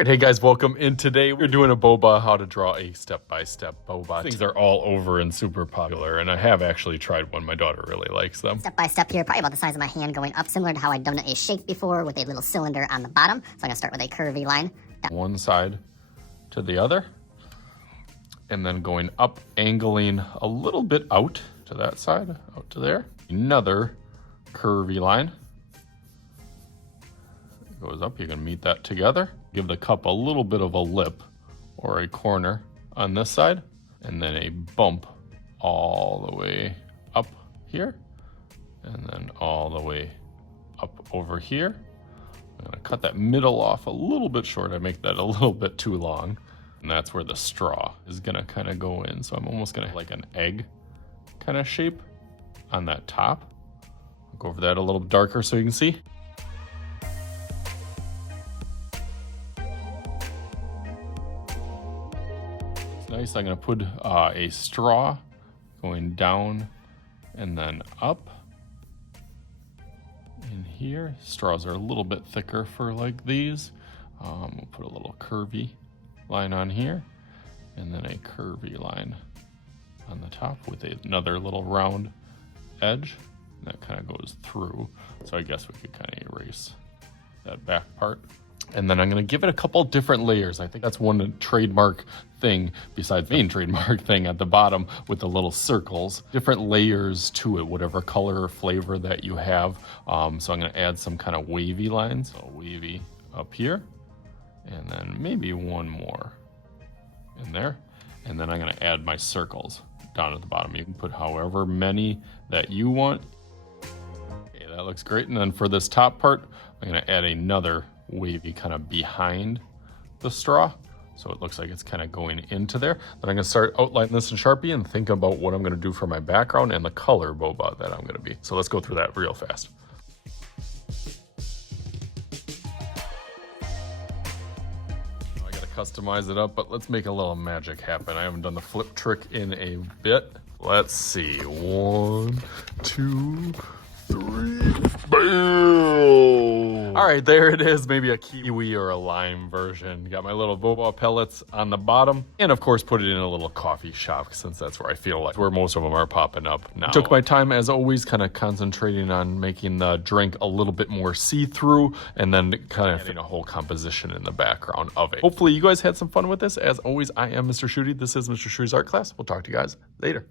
Alright, hey guys, welcome in. Today we're doing a boba, how to draw a step-by-step boba. Things are all over and super popular, and I have actually tried one. My daughter really likes them. Step by step here, probably about the size of my hand going up, similar to how I'd done a shape before with a little cylinder on the bottom. So I'm gonna start with a curvy line. One side to the other, and then going up, angling a little bit out to that side, out to there. Another curvy line. It goes up, you can meet that together. Give the cup a little bit of a lip or a corner on this side, and then a bump all the way up here, and then all the way up over here. I'm gonna cut that middle off a little bit short. I make that a little bit too long, and that's where the straw is gonna kind of go in. So I'm almost gonna like an egg kind of shape on that top. I'll go over that a little bit darker so you can see. Nice. I'm going to put a straw going down and then up in here. Straws are a little bit thicker for like these. We'll put a little curvy line on here and then a curvy line on the top with another little round edge that kind of goes through. So I guess we could kind of erase that back part. And then I'm going to give it a couple different layers. I think that's one trademark thing besides the main trademark thing at the bottom with the little circles. Different layers to it, whatever color or flavor that you have. So I'm going to add some kind of wavy lines. So wavy up here, and then maybe one more in there. And then I'm going to add my circles down at the bottom. You can put however many that you want. Okay, that looks great. And then for this top part, I'm going to add another wavy kind of behind the straw, so it looks like it's kind of going into there. Then I'm going to start outlining this in Sharpie and think about what I'm going to do for my background and the color boba that I'm going to be. So let's go through that real fast. I got to customize it up, but let's make a little magic happen. I haven't done the flip trick in a bit. Let's see. 1, 2, 3, boom! All right, there it is. Maybe a kiwi or a lime version. Got my little boba pellets on the bottom, and of course put it in a little coffee shop since that's where I feel like where most of them are popping up now. Took my time as always, kind of concentrating on making the drink a little bit more see-through, and then kind of adding a whole composition in the background of it. Hopefully you guys had some fun with this. As always, I am Mr. Shooty. This is Mr. Shooty's art class. We'll talk to you guys later.